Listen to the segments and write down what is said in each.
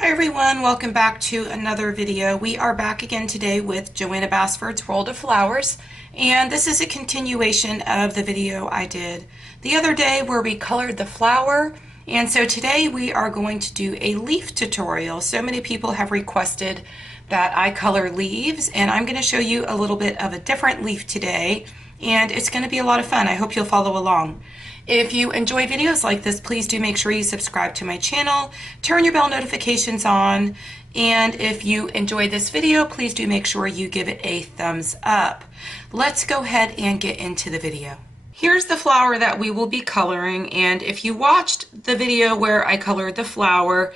Hi everyone, welcome back to another video. We are back again today with Johanna Basford's World of Flowers, and this is a continuation of the video I did the other day where we colored the flower. And so today we are going to do a leaf tutorial. So many people have requested that I color leaves, and I'm going to show you a little bit of a different leaf today, and it's going to be a lot of fun. I hope you'll follow along. If you enjoy videos like this, please do make sure you subscribe to my channel, turn your bell notifications on, and if you enjoyed this video, please do make sure you give it a thumbs up. Let's go ahead and get into the video. Here's the flower that we will be coloring, and if you watched the video where I colored the flower,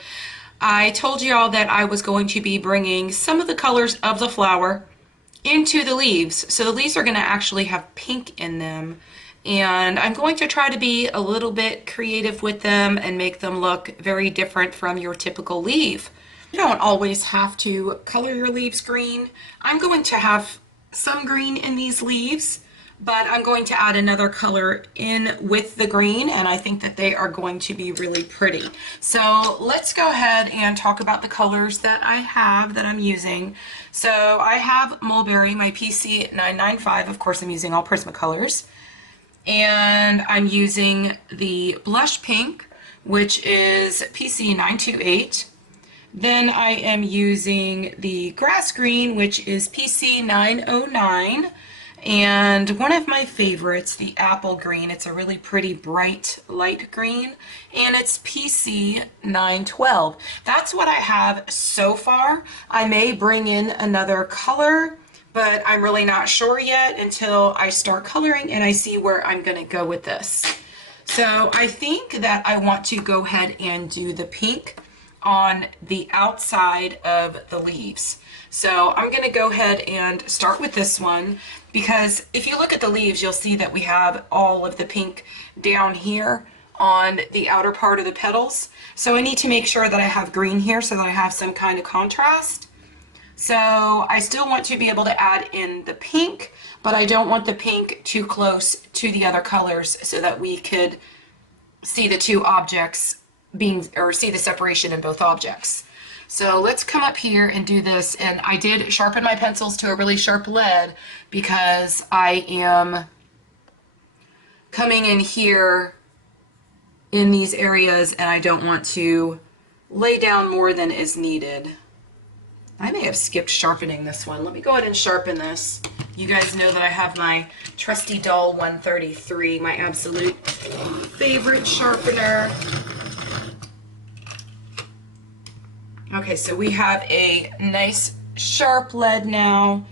I told you all that I was going to be bringing some of the colors of the flower into the leaves. So the leaves are going to actually have pink in them. And I'm going to try to be a little bit creative with them and make them look very different from your typical leaf. You don't always have to color your leaves green. I'm going to have some green in these leaves, but I'm going to add another color in with the green, and I think that they are going to be really pretty. So let's go ahead and talk about the colors that I have that I'm using. So I have Mulberry, my PC 995. Of course, I'm using all Prismacolors. And I'm using the blush pink, which is PC 928. Then I am using the grass green, which is PC 909. And one of my favorites, the apple green. It's a really pretty bright light green, and it's PC 912. That's what I have so far. I may bring in another color, but I'm really not sure yet until I start coloring and I see where I'm going to go with this. So I think that I want to go ahead and do the pink on the outside of the leaves. So I'm going to go ahead and start with this one, because if you look at the leaves, you'll see that we have all of the pink down here on the outer part of the petals. So I need to make sure that I have green here so that I have some kind of contrast. So I still want to be able to add in the pink, but I don't want the pink too close to the other colors so that we could see the two objects being, or see the separation in both objects. So let's come up here and do this. And I did sharpen my pencils to a really sharp lead because I am coming in here in these areas and I don't want to lay down more than is needed. I may have skipped sharpening this one. Let me go ahead and sharpen this. You guys know that I have my trusty Dull 133, my absolute favorite sharpener. Okay, so we have a nice sharp lead now,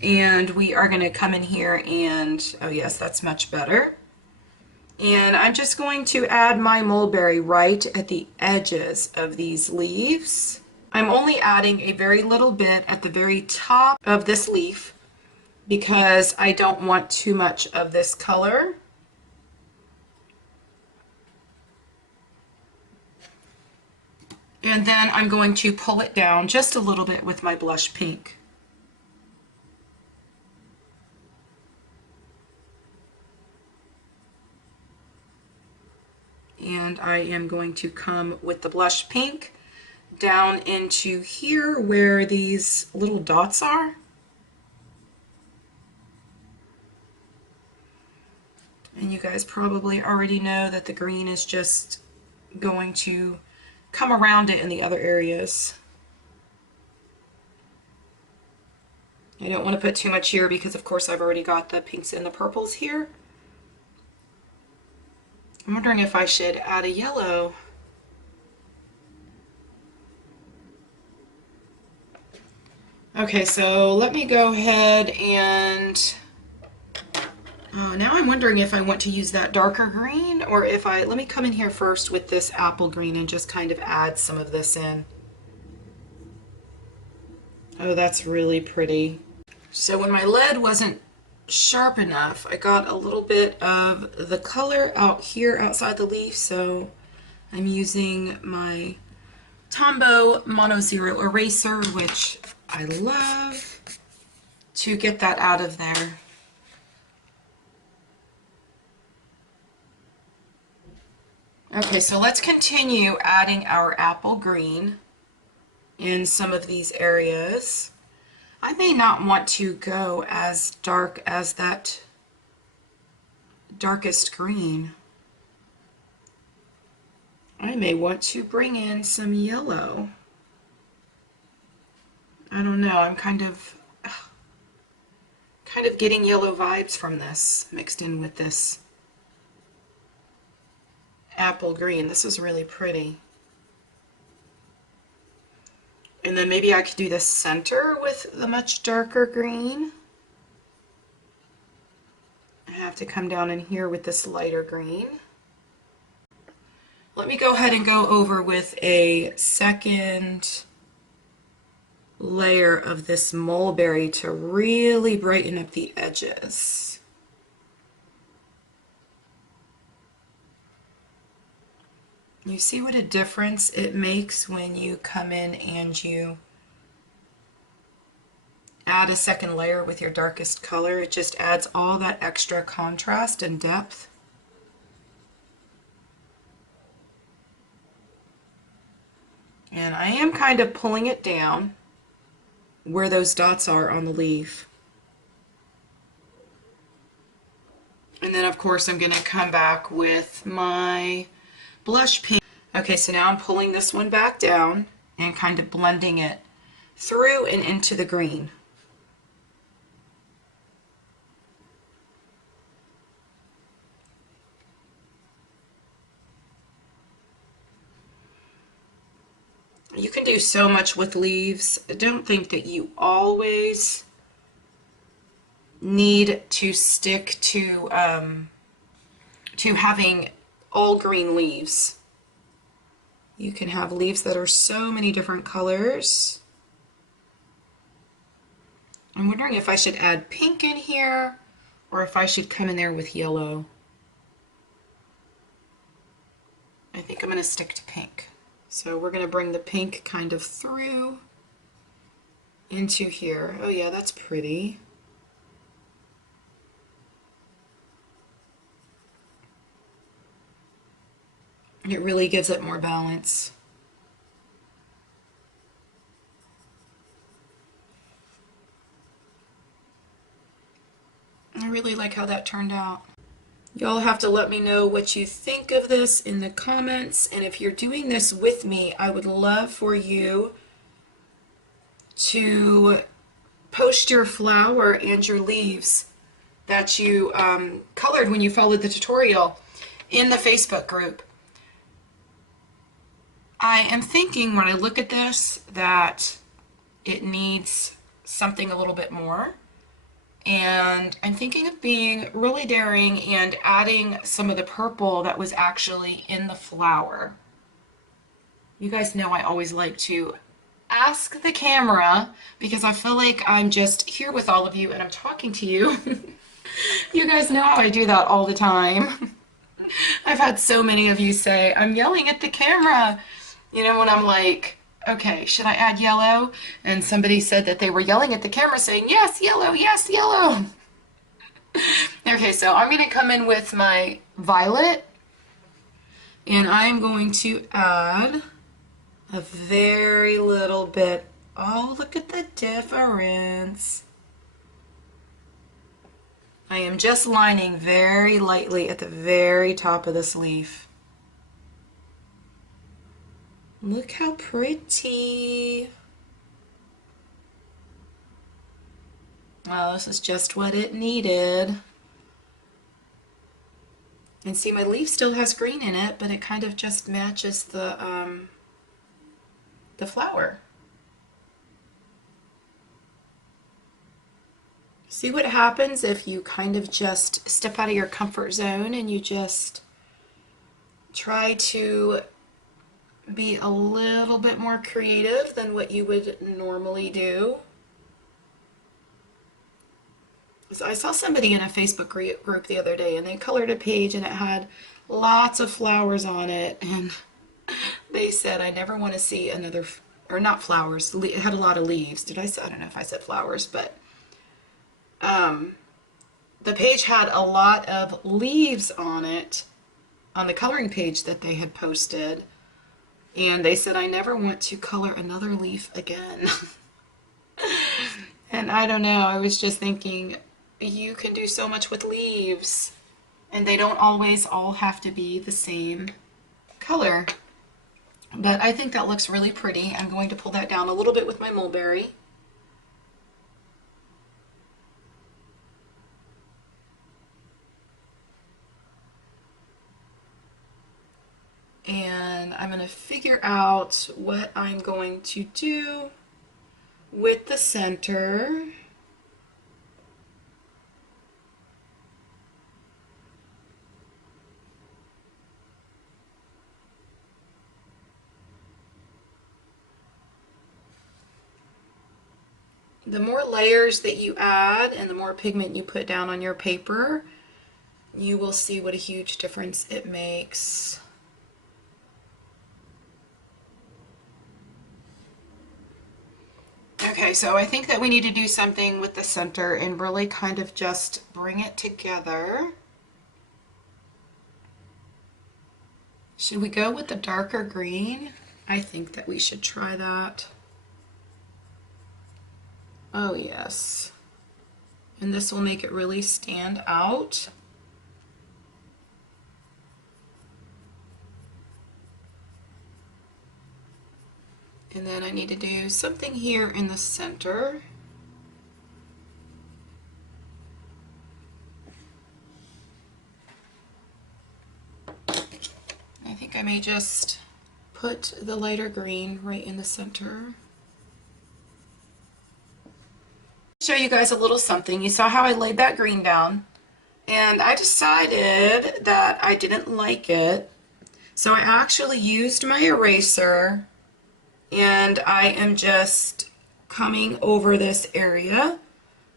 and we are going to come in here and, oh yes, that's much better. And I'm just going to add my mulberry right at the edges of these leaves. I'm only adding a very little bit at the very top of this leaf because I don't want too much of this color. And then I'm going to pull it down just a little bit with my blush pink. And I am going to come with the blush pink down into here where these little dots are. And you guys probably already know that the green is just going to come around it in the other areas. I don't want to put too much here because of course I've already got the pinks and the purples here. I'm wondering if I should add a yellow. Okay, so let me go ahead and, now I'm wondering if I want to use that darker green or if let me come in here first with this apple green and just kind of add some of this in. Oh, that's really pretty. So when my lead wasn't sharp enough, I got a little bit of the color out here outside the leaf, so I'm using my Tombow Mono Zero Eraser, which I love, to get that out of there. Okay, so let's continue adding our apple green. in some of these areas. I may not want to go as dark as that darkest green. I may want to bring in some yellow. I don't know, I'm kind of getting yellow vibes from this mixed in with this apple green. This is really pretty. And then maybe I could do the center with the much darker green. I have to come down in here with this lighter green. Let me go ahead and go over with a second layer of this mulberry to really brighten up the edges. You see what a difference it makes when you come in and you add a second layer with your darkest color. It just adds all that extra contrast and depth. And I am kind of pulling it down where those dots are on the leaf. And then of course I'm going to come back with my blush pink. Okay, so now I'm pulling this one back down and kind of blending it through and into the green. You can do so much with leaves. I don't think that you always need to stick to having all green leaves. You can have leaves that are so many different colors. I'm wondering if I should add pink in here or if I should come in there with yellow. I think I'm going to stick to pink. So we're going to bring the pink kind of through into here. Oh yeah, that's pretty. It really gives it more balance. I really like how that turned out. Y'all have to let me know what you think of this in the comments, and if you're doing this with me, I would love for you to post your flower and your leaves that you colored when you followed the tutorial in the Facebook group. I am thinking when I look at this that it needs something a little bit more. And I'm thinking of being really daring and adding some of the purple that was actually in the flower. You guys know I always like to ask the camera because I feel like I'm just here with all of you and I'm talking to you. You guys know how I do that all the time. I've had so many of you say, I'm yelling at the camera. You know, when I'm like, okay, should I add yellow? And somebody said that they were yelling at the camera saying, yes, yellow, yes, yellow. Okay, so I'm going to come in with my violet and I'm going to add a very little bit. Oh, look at the difference. I am just lining very lightly at the very top of this leaf. Look how pretty. Well, this is just what it needed. And see, my leaf still has green in it, but it kind of just matches the flower. See what happens if you kind of just step out of your comfort zone and you just try to be a little bit more creative than what you would normally do. So I saw somebody in a Facebook group the other day and they colored a page and it had lots of flowers on it, and they said, I never want to see another, or not flowers, it had a lot of leaves. I don't know if I said flowers, but the page had a lot of leaves on it, on the coloring page that they had posted. And they said I never want to color another leaf again. And I don't know, I was just thinking, you can do so much with leaves. And they don't always all have to be the same color. But I think that looks really pretty. I'm going to pull that down a little bit with my mulberry. And I'm going to figure out what I'm going to do with the center. The more layers that you add and the more pigment you put down on your paper, you will see what a huge difference it makes. Okay, so I think that we need to do something with the center and really kind of just bring it together. Should we go with the darker green? I think that we should try that. Oh yes. And this will make it really stand out. And then I need to do something here in the center. I think I may just put the lighter green right in the center. Show you guys a little something. You saw how I laid that green down, and I decided that I didn't like it, so I actually used my eraser and I am just coming over this area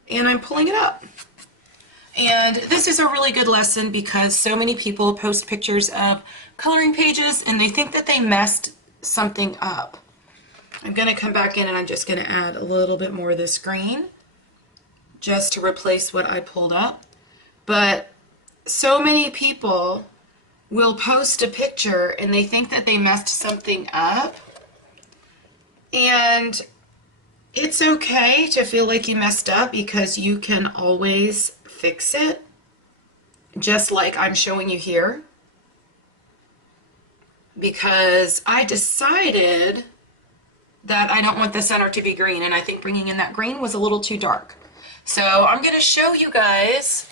and I'm pulling it up. And this is a really good lesson because so many people post pictures of coloring pages and they think that they messed something up. I'm going to come back in and I'm just going to add a little bit more of this green just to replace what I pulled up. But so many people will post a picture and they think that they messed something up. And it's okay to feel like you messed up because you can always fix it, just like I'm showing you here. Because I decided that I don't want the center to be green, and I think bringing in that green was a little too dark. So I'm going to show you guys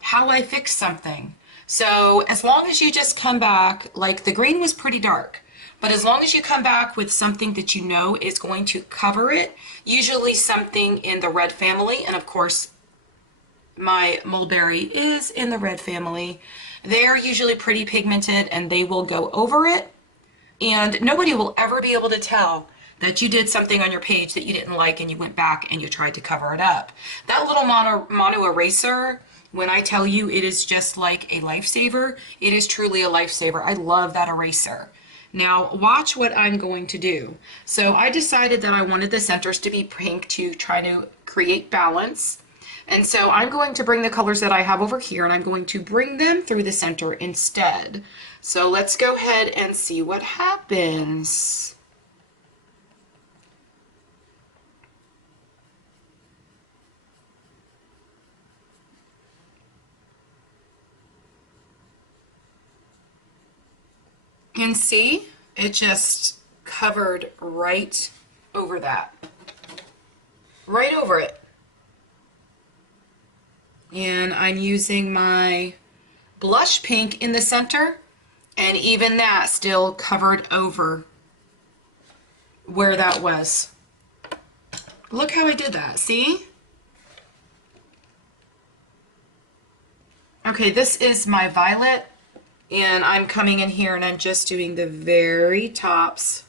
how I fix something. So as long as you just come back, like the green was pretty dark, but as long as you come back with something that you know is going to cover it, usually something in the red family, and of course my mulberry is in the red family, they're usually pretty pigmented and they will go over it, and nobody will ever be able to tell that you did something on your page that you didn't like and you went back and you tried to cover it up. That little mono eraser, when I tell you it is just like a lifesaver, it is truly a lifesaver. I love that eraser. Now watch what I'm going to do. So I decided that I wanted the centers to be pink to try to create balance. And so I'm going to bring the colors that I have over here and I'm going to bring them through the center instead. So let's go ahead and see what happens. And see, it just covered right over that. Right over it. And I'm using my blush pink in the center, and even that still covered over where that was. Look how I did that, see? Okay, this is my violet. And I'm coming in here and I'm just doing the very tops.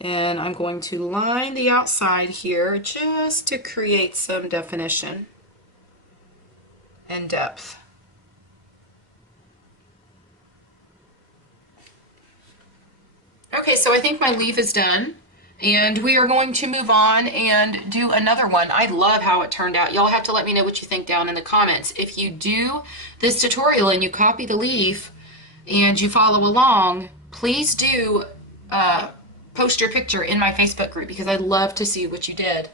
And I'm going to line the outside here just to create some definition and depth. Okay, so I think my leaf is done. And we are going to move on and do another one. I love how it turned out. Y'all have to let me know what you think down in the comments. If you do this tutorial and you copy the leaf and you follow along, please do post your picture in my Facebook group because I'd love to see what you did.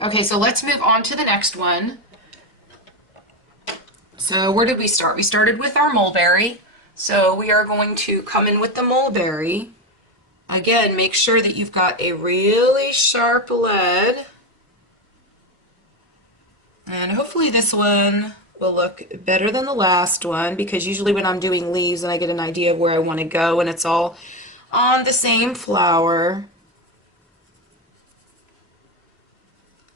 Okay, so let's move on to the next one. So where did we start? We started with our mulberry. So we are going to come in with the mulberry. Again, make sure that you've got a really sharp lead. And hopefully this one will look better than the last one, because usually when I'm doing leaves and I get an idea of where I want to go and it's all on the same flower,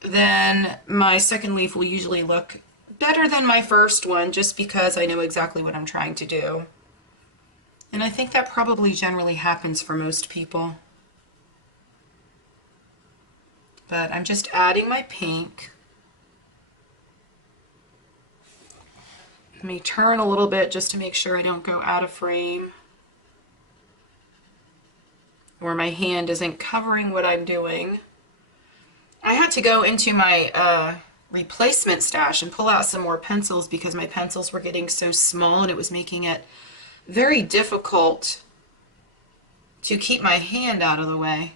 then my second leaf will usually look better than my first one, just because I know exactly what I'm trying to do. And I think that probably generally happens for most people. But I'm just adding my pink. Let me turn a little bit just to make sure I don't go out of frame, or my hand isn't covering what I'm doing. I had to go into my replacement stash and pull out some more pencils because my pencils were getting so small and it was making it very difficult to keep my hand out of the way.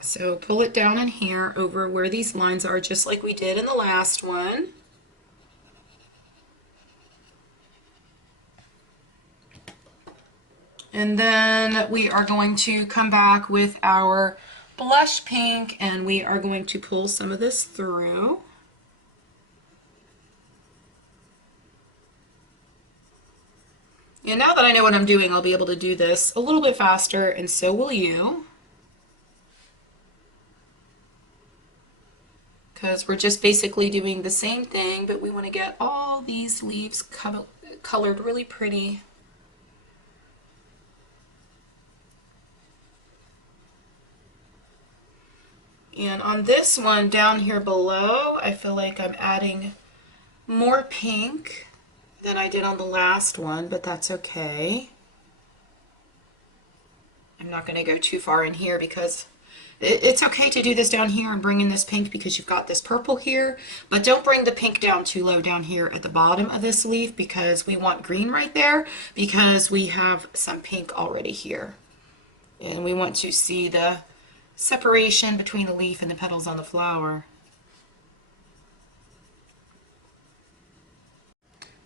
So pull it down in here over where these lines are, just like we did in the last one. And then we are going to come back with our blush pink and we are going to pull some of this through. And now that I know what I'm doing, I'll be able to do this a little bit faster, and so will you. Because we're just basically doing the same thing, but we want to get all these leaves colored really pretty. And on this one down here below, I feel like I'm adding more pink than I did on the last one, but that's okay. I'm not going to go too far in here because it's okay to do this down here and bring in this pink because you've got this purple here, but don't bring the pink down too low down here at the bottom of this leaf, because we want green right there because we have some pink already here. And we want to see the separation between the leaf and the petals on the flower.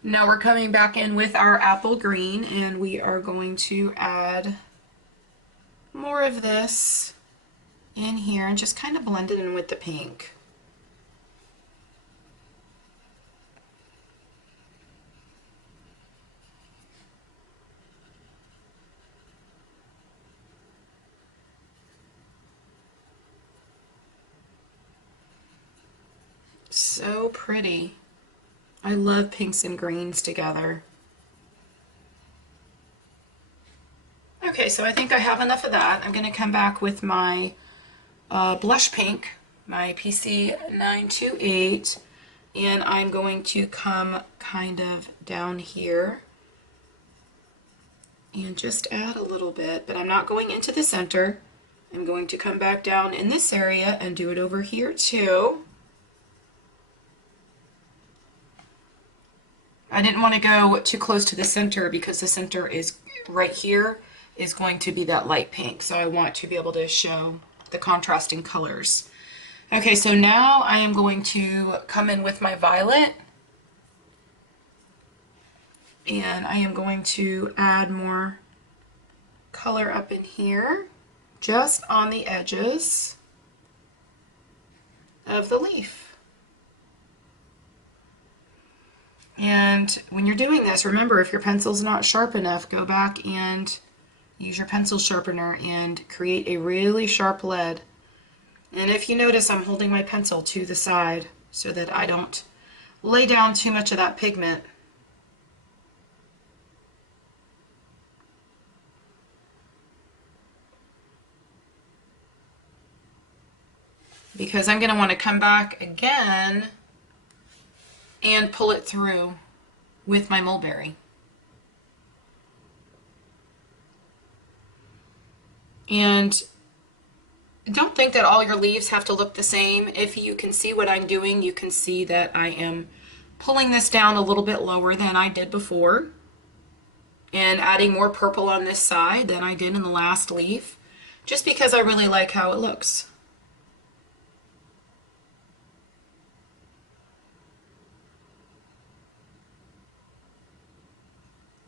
Now we're coming back in with our apple green and we are going to add more of this in here and just kind of blend it in with the pink. So pretty. I love pinks and greens together. Okay, so I think I have enough of that. I'm going to come back with my blush pink, my PC 928, and I'm going to come kind of down here and just add a little bit, but I'm not going into the center. I'm going to come back down in this area and do it over here too. I didn't want to go too close to the center because the center is right here is going to be that light pink, so I want to be able to show the contrasting colors. Okay, so now I am going to come in with my violet and I am going to add more color up in here, just on the edges of the leaf. And when you're doing this, remember, if your pencil's not sharp enough, go back and use your pencil sharpener and create a really sharp lead. And if you notice, I'm holding my pencil to the side so that I don't lay down too much of that pigment. Because I'm going to want to come back again and pull it through with my mulberry. And don't think that all your leaves have to look the same. If you can see what I'm doing, you can see that I am pulling this down a little bit lower than I did before and adding more purple on this side than I did in the last leaf, just because I really like how it looks.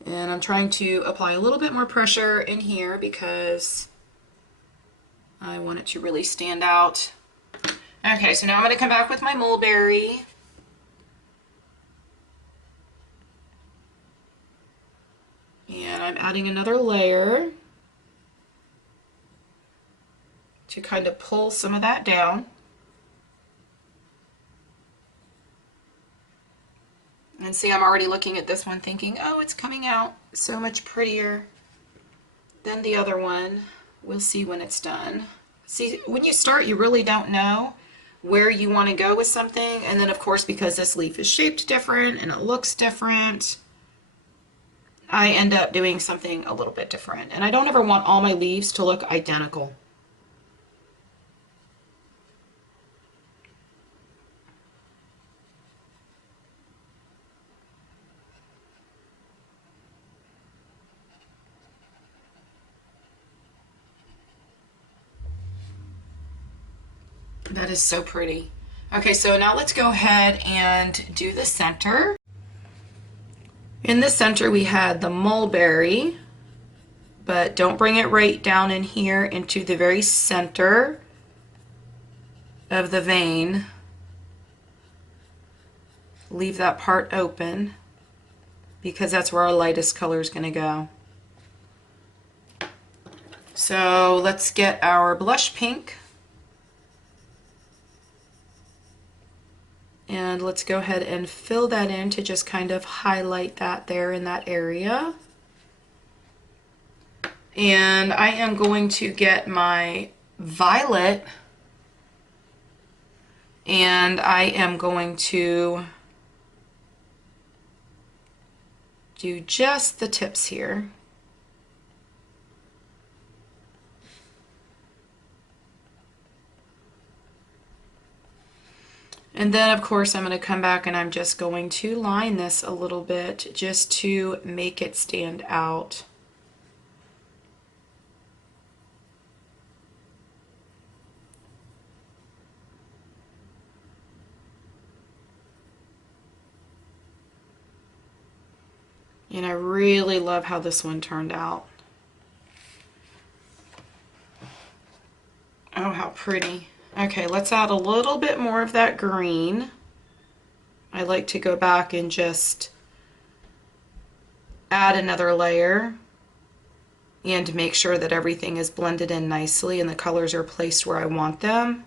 And I'm trying to apply a little bit more pressure in here because I want it to really stand out. Okay, so now I'm going to come back with my mulberry. And I'm adding another layer to kind of pull some of that down. And see, I'm already looking at this one thinking, oh, it's coming out so much prettier than the other one. We'll see when it's done. See, when you start, you really don't know where you want to go with something. And then, of course, because this leaf is shaped different and it looks different, I end up doing something a little bit different. And I don't ever want all my leaves to look identical. That is so pretty. Okay, so now let's go ahead and do the center. In the center we had the mulberry, but don't bring it right down in here into the very center of the vein. Leave that part open because that's where our lightest color is going to go. So let's get our blush pink. And let's go ahead and fill that in to just kind of highlight that there in that area. And I am going to get my violet and I am going to do just the tips here. And then of course I'm going to come back and I'm just going to line this a little bit just to make it stand out. And I really love how this one turned out. Oh, how pretty. Okay, let's add a little bit more of that green. I like to go back and just add another layer and make sure that everything is blended in nicely and the colors are placed where I want them.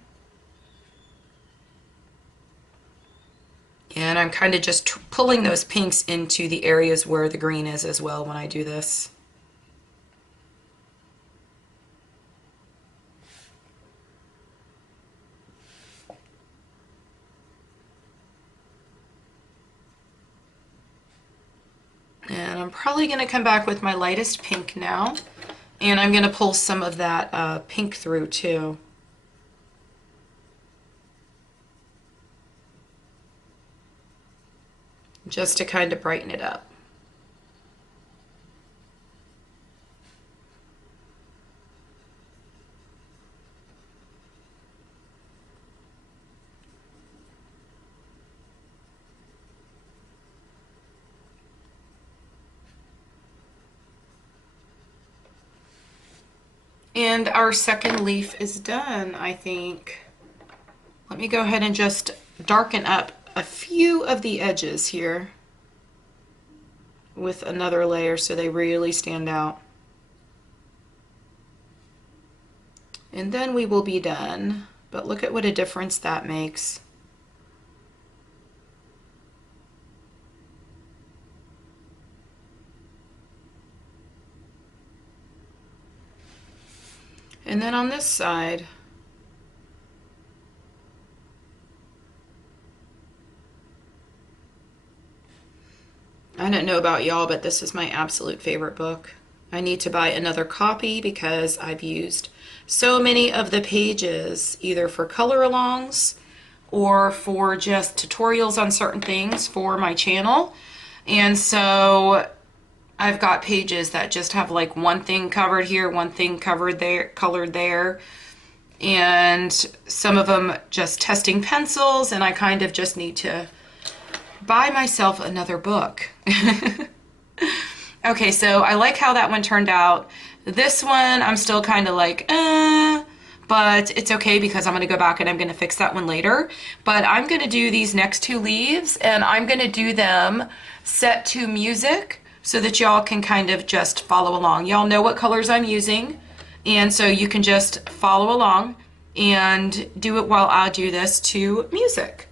And I'm kind of just pulling those pinks into the areas where the green is as well when I do this. And I'm probably going to come back with my lightest pink now. And I'm going to pull some of that pink through too. Just to kind of brighten it up. And our second leaf is done, I think. Let me go ahead and just darken up a few of the edges here with another layer so they really stand out. And then we will be done. But look at what a difference that makes. And then on this side, I don't know about y'all, but this is my absolute favorite book. I need to buy another copy because I've used so many of the pages either for color alongs or for just tutorials on certain things for my channel. And so I've got pages that just have like one thing covered here, one thing covered there, colored there, and some of them just testing pencils, and I kind of just need to buy myself another book. Okay, so I like how that one turned out. This one, I'm still kind of like, but it's okay because I'm going to go back and I'm going to fix that one later. But I'm going to do these next two leaves, and I'm going to do them set to music so that y'all can kind of just follow along. Y'all know what colors I'm using, and so you can just follow along and do it while I do this to music.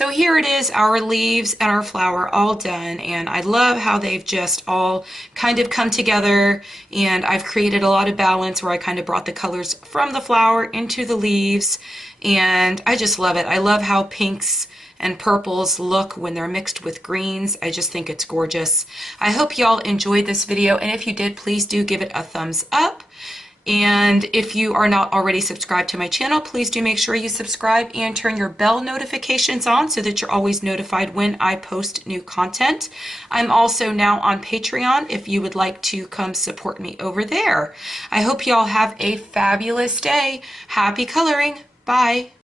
So here it is, our leaves and our flower all done, and I love how they've just all kind of come together, and I've created a lot of balance where I kind of brought the colors from the flower into the leaves, and I just love it. I love how pinks and purples look when they're mixed with greens. I just think it's gorgeous. I hope y'all enjoyed this video, and if you did, please do give it a thumbs up. And if you are not already subscribed to my channel, please do make sure you subscribe and turn your bell notifications on so that you're always notified when I post new content. I'm also now on Patreon if you would like to come support me over there. I hope y'all have a fabulous day. Happy coloring. Bye.